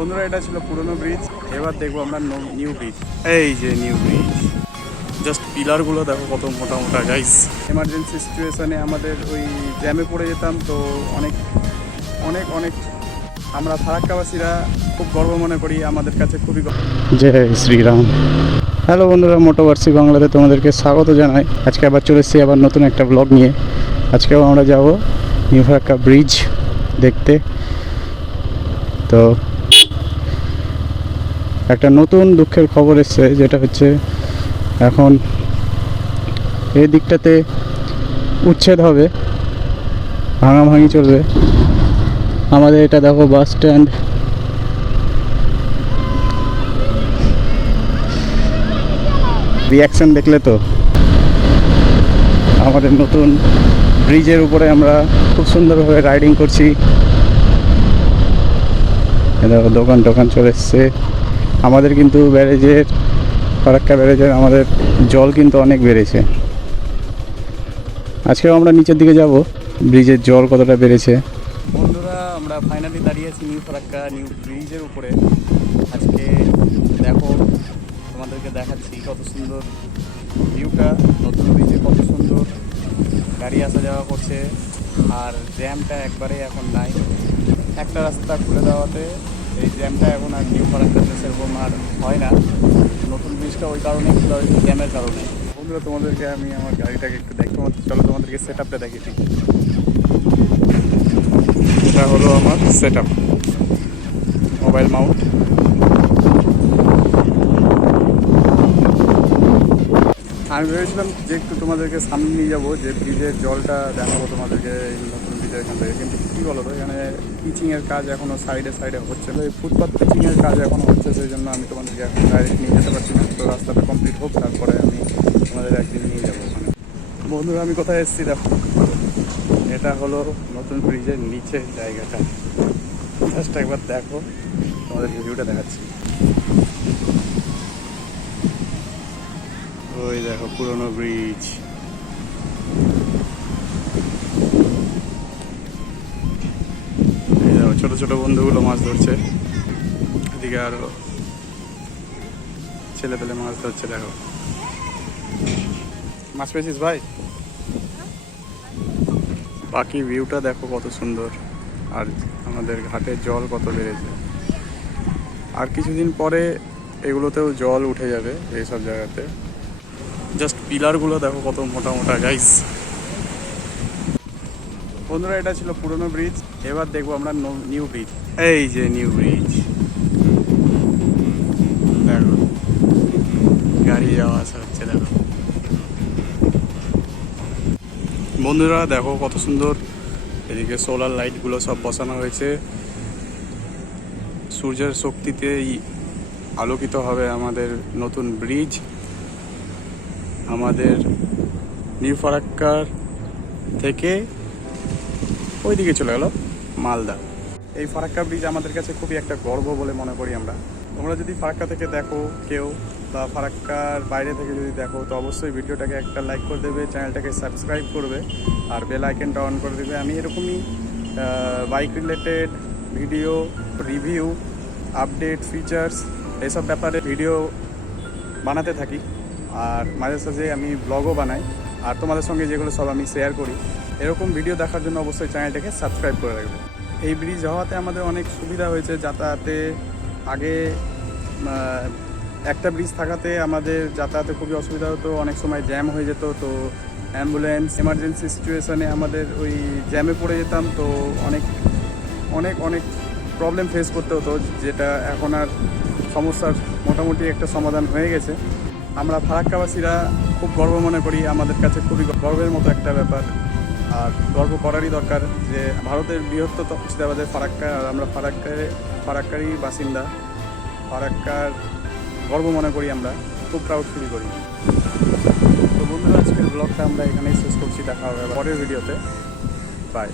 বন্ধুরা, এটা ছিল পুরনো ব্রিজ। এবার দেখবো আমরা নিউ ব্রিজ। এই যে নিউ ব্রিজ, জাস্ট পিলারগুলো দেখো কত মোটা মোটা গাইস। এমার্জেন্সি সিচুয়েশনে আমাদের ওই জ্যামে পড়ে যেতাম, তো অনেক অনেক অনেক আমরা ফারাক্কাবাসীরা খুব গর্ব মনে করি, আমাদের কাছে খুবই জয় শ্রীরাম। হ্যালো বন্ধুরা, মোটোভার্সি বাংলাতে তোমাদেরকে স্বাগত জানাই। আজকে আবার চলে এসেছি আবার নতুন একটা ব্লগ নিয়ে। আজকেও আমরা যাব নিউ ফারাক্কা ব্রিজ দেখতে। তো একটা নতুন দুঃখের খবর এসছে, যেটা হচ্ছে এখন এই দিকটাতে উচ্ছেদ হবে, ভাঙাভাঙি চলবে। আমাদের এটা দেখো বাস স্ট্যান্ড, রিয়াকশন দেখলে তো। আমাদের নতুন ব্রিজের উপরে আমরা খুব সুন্দরভাবে রাইডিং করছি। দেখো দোকান টোকান চলে এসছে। আমাদের কিন্তু ব্যারেজের, ফারাক্কা ব্যারেজের আমাদের জল কিন্তু অনেক বেড়েছে। আজকেও আমরা নিচের দিকে যাব, ব্রিজের জল কতটা বেড়েছে। বন্ধুরা, আমরা ফাইনালি দাঁড়িয়েছি নিউ ফারাক্কা নিউ ব্রিজের উপরে। আজকে দেখো, তোমাদেরকে দেখাচ্ছি কত সুন্দর ভিউটা। নতুন ব্রিজে কত সুন্দর গাড়ি আসা যাওয়া করছে, আর জ্যামটা একবারে এখন নাই। একটা রাস্তা খুলে দেওয়াতে এই জ্যামটা এখন আর নিউ ফারাক্কাতে সেরকম আর হয় না। নতুন ব্রিজটা ওই কারণে ছিল, জ্যামের কারণে। বন্ধুরা, তোমাদেরকে আমি আমার গাড়িটাকে একটু দেখতে, চলো তোমাদেরকে সেট আপটা দেখি। ঠিক, এটা হলো আমার সেট আপ, মোবাইল মাউন্ট। আমি ভেবেছিলাম যে একটু তোমাদেরকে সামনে নিয়ে যাবো, যে ব্রিজের জলটা দেখাবো তোমাদেরকে এই নতুন ব্রিজের এখান থেকে। কিন্তু কী বলো তো, এখানে পিচিংয়ের কাজ এখনও সাইডে সাইডে হচ্ছে, তো এই ফুটপাথ পিচিংয়ের কাজ এখনও হচ্ছে, সেই জন্য আমি তোমাদেরকে এখন ডাইরেক্ট নিয়ে যেতে পারছি না। তো রাস্তাটা কমপ্লিট হোক, তারপরে আমি তোমাদের একদিন নিয়ে যাবো ওখানে। বন্ধুরা, আমি কোথায় এসেছি দেখো, এটা হলো নতুন ব্রিজের নিচের জায়গাটা। জাস্ট একবার দেখো, তোমাদের ভিডিওটা দেখাচ্ছি। ওই দেখো পুরনো ব্রিজ। এই দেখো ছোট ছোট বন্ধুগুলো মাছ ধরছে, এদিকে আরো ছেলে পেলে মাছ ধরছে। দেখো, মাছ পেয়েছিস ভাই? বাকি ভিউটা দেখো কত সুন্দর, আর আমাদের ঘাটের জল কত বেড়েছে। আর কিছুদিন পরে এগুলোতেও জল উঠে যাবে এইসব জায়গাতে। জাস্ট পিলারগুলো দেখো কত মোটা মোটা গাইস। বন্ধুরা, এটা ছিল পুরনো ব্রিজ। এবার দেখবো আমরা নিউ ব্রিজ। এই যে নিউ ব্রিজ, দেখো গাড়ি যাওয়া আসা হচ্ছে। দেখো বন্ধুরা, দেখো কত সুন্দর, এদিকে সোলার লাইটগুলো সব বসানো হয়েছে। সূর্যের শক্তিতেই আলোকিত হবে আমাদের নতুন ব্রিজ। আমাদের নিউ ফারাক্কার থেকে ওইদিকে চলে গেল মালদা। এই ফারাক্কা ব্রিজ আমাদের কাছে খুবই একটা গর্ব বলে মনে করি আমরা। তোমরা যদি ফারাক্কা থেকে দেখো কেউ, বা ফারাক্কার বাইরে থেকে যদি দেখো, তো অবশ্যই ভিডিওটাকে একটা লাইক করে দেবে, চ্যানেলটাকে সাবস্ক্রাইব করবে, আর বেল আইকনটা অন করে দেবে। আমি এরকমই bike related video, review, update, features, এইসব ব্যাপারে ভিডিও বানাতে থাকি। আর মাঝে সাঝে আমি ব্লগও বানাই, আর তোমাদের সঙ্গে যেগুলো সব আমি শেয়ার করি। এরকম ভিডিও দেখার জন্য অবশ্যই চ্যানেলটাকে সাবস্ক্রাইব করে রাখবে। এই ব্রিজ হওয়াতে আমাদের অনেক সুবিধা হয়েছে যাতায়াতে। আগে একটা ব্রিজ থাকাতে আমাদের যাতায়াতে খুবই অসুবিধা হতো, অনেক সময় জ্যাম হয়ে যেত। তো অ্যাম্বুলেন্স, এমার্জেন্সি সিচুয়েশানে আমাদের ওই জ্যামে পড়ে যেতাম, তো অনেক অনেক অনেক প্রবলেম ফেস করতে হতো, যেটা এখন আর সমস্যার মোটামুটি একটা সমাধান হয়ে গেছে। আমরা ফারাক্কাবাসীরা খুব গর্ব মনে করি, আমাদের কাছে খুবই গর্বের মতো একটা ব্যাপার, আর গর্ব করারই দরকার যে ভারতের বৃহত্তম মুর্শিদাবাদের ফারাক্কা, আর আমরা ফারাক্কারই বাসিন্দা। ফারাক্কার গর্ব মনে করি, আমরা খুব প্রাউড ফিল করি। তো বন্ধুরা, আজকের ব্লগটা আমরা এখানেই শেষ করছি। দেখা হবে পরের ভিডিওতে। বাই।